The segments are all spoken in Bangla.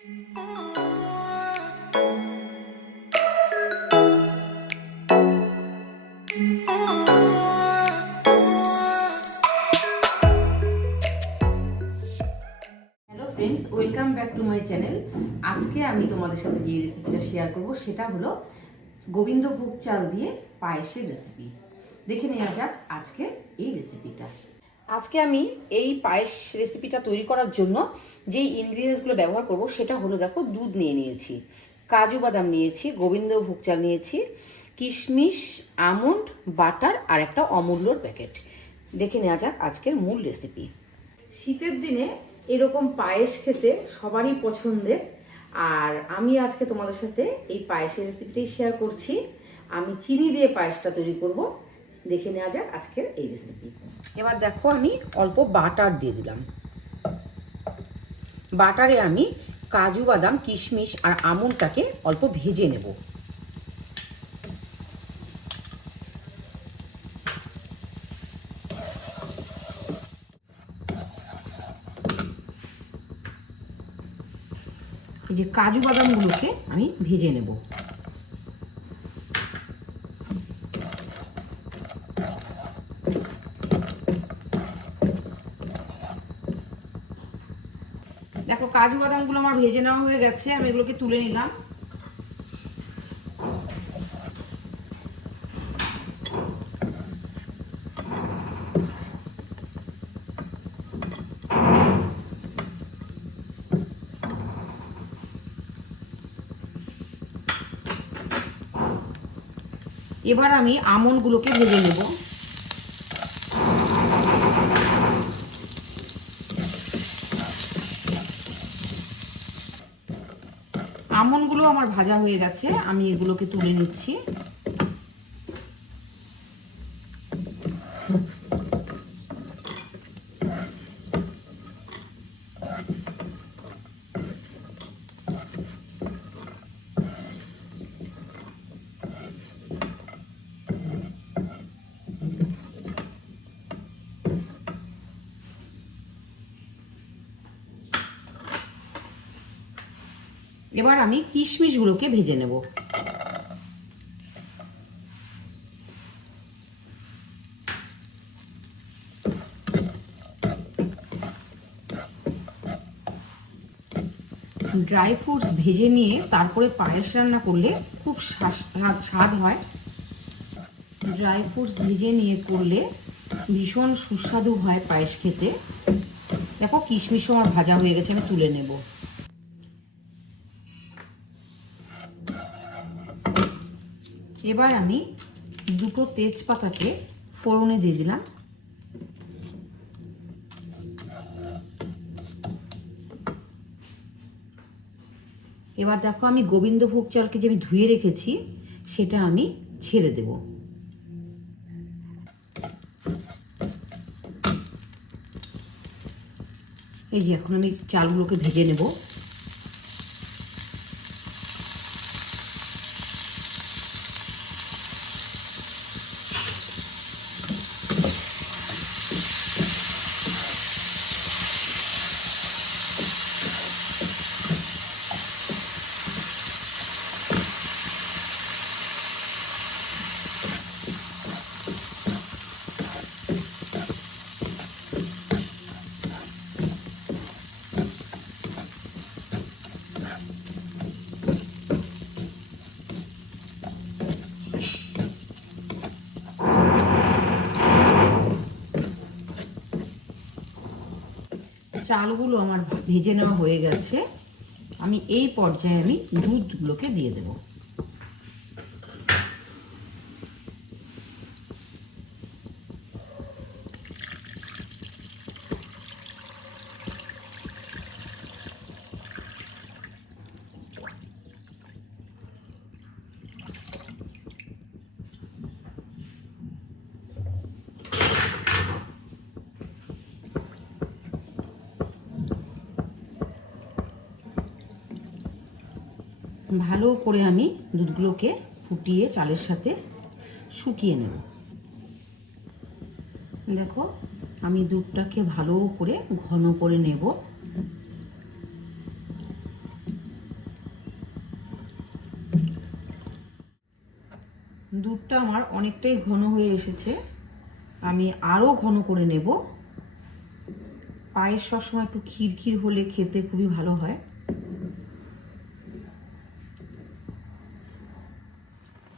Friends, welcome back to my channel. আজকে আমি তোমাদের সাথে যে রেসিপিটা শেয়ার করব সেটা হলো গোবিন্দভোগ চাল দিয়ে পায়েসের রেসিপি। দেখে নেওয়া যাক আজকে এই রেসিপিটা। আজকে আমি এই পায়েস রেসিপিটা তৈরি করার জন্য যেই ইনগ্রিডিয়েন্টসগুলো ব্যবহার করব সেটা হলো, দেখো, দুধ নিয়েছি, কাজু বাদাম নিয়েছি, গোবিন্দভোগ চাল নিয়েছি, কিশমিশ, আমন্ড, বাটার আর একটা অমূল্যর প্যাকেট। দেখে নেওয়া যাক আজকের মূল রেসিপি। শীতের দিনে এরকম পায়েস খেতে সবারই পছন্দের, আর আমি আজকে তোমাদের সাথে এই পায়েসের রেসিপিটাই শেয়ার করছি। আমি চিনি দিয়ে পায়েসটা তৈরি করব। দেখে নেওয়া যাক আজকের এই রেসিপি। এবার দেখো, আমি অল্প বাটার দিয়ে দিলাম। বাটারে আমি কাজু বাদাম, কিশমিশ আর আমন্ডটাকে অল্প ভেজে নেব। এই যে কাজু বাদামগুলোকে আমি ভেজে নেব। দেখো, কাজু বাদামগুলো আমার ভেজে নেওয়া হয়ে গেছে, আমি এগুলোকে তুলে নিলাম। এবার আমি আমন্ডগুলোকে ভেজে নেব। আমন্ডগুলো আমার ভাজা হয়ে গেছে, আমি এগুলোকে তুলে নিচ্ছি। এবার আমি কিশমিশগুলোকে ভেজে নেব। ড্রাই ফ্রুটস ভেজে নিয়ে তারপরে পায়েস রান্না করলে খুব স্বাদ হয়। ড্রাই ফ্রুটস ভেজে নিয়ে করলে ভীষণ সুস্বাদু হয় পায়েস খেতে। দেখো, কিশমিশও আমার ভাজা হয়ে গেছে, আমি তুলে নেব। এবার আমি দুটো তেজপাতাকে ফোড়নে দিয়ে দিলাম। এবার দেখো, আমি গোবিন্দভোগ চালকে যে আমি ধুয়ে রেখেছি সেটা আমি ছেড়ে দেব। এই যে এখন আমি চালগুলোকে ভেজে নেব। চালগুলো আমার ভেজে নেওয়া হয়ে গেছে। আমি এই পর্যায়ে দুধগুলোকে দিয়ে দেব। ভালো করে আমি দুধগুলোকে ফুটিয়ে চালের সাথে শুকিয়ে নেব। দেখো, আমি দুধটাকে ভালো করে ঘন করে নেব। দুধটা আমার অনেকটাই ঘন হয়ে এসেছে, আমি আরও ঘন করে নেব। পায়েস সবসময় একটু ক্ষীর ক্ষীর হলে খেতে খুবই ভালো হয়।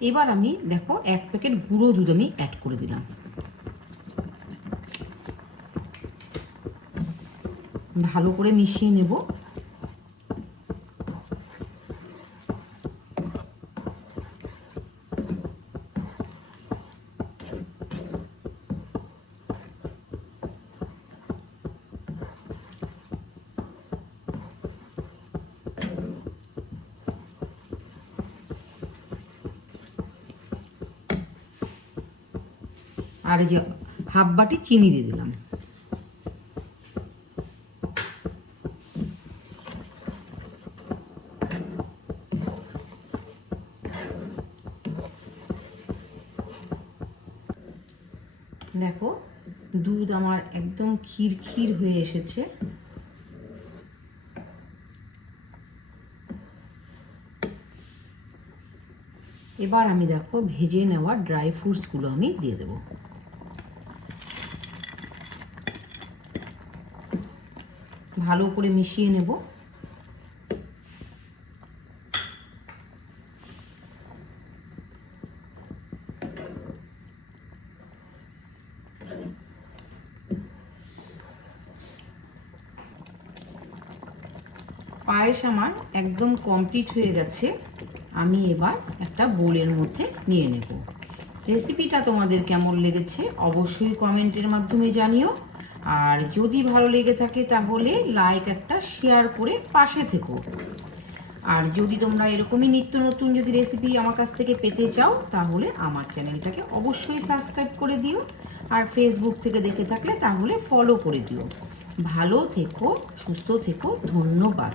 এবার আমি দেখো 1 প্যাকেট গুঁড়ো দুধ আমি অ্যাড করে দিলাম। ভালো করে মিশিয়ে নেব। আর এই যে হাফ বাটি চিনি দিয়ে দিলাম। দেখো দুধ আমার একদম ক্ষীর ক্ষীর হয়ে এসেছে। এবার আমি দেখো ভেজে নেওয়া ড্রাই ফ্রুটসগুলো আমি দিয়ে দেব। ভালো করে মিশিয়ে নেব। পায়েস আমার একদম কমপ্লিট হয়ে গেছে। আমি এবার একটা বোলের মধ্যে নিয়ে নেব। রেসিপিটা তোমাদের কেমন লেগেছে অবশ্যই কমেন্টের মাধ্যমে জানিও। আর যদি ভালো লেগে থাকে তাহলে লাইক একটা শেয়ার করে পাশে থেকো। আর যদি তোমরা এরকমই নিত্য নতুন যদি রেসিপি আমার কাছ থেকে পেতে চাও তাহলে আমার চ্যানেলটাকে অবশ্যই সাবস্ক্রাইব করে দিও। আর ফেসবুক থেকে দেখে থাকলে তাহলে ফলো করে দিও। ভালো থেকো, সুস্থ থেকো, ধন্যবাদ।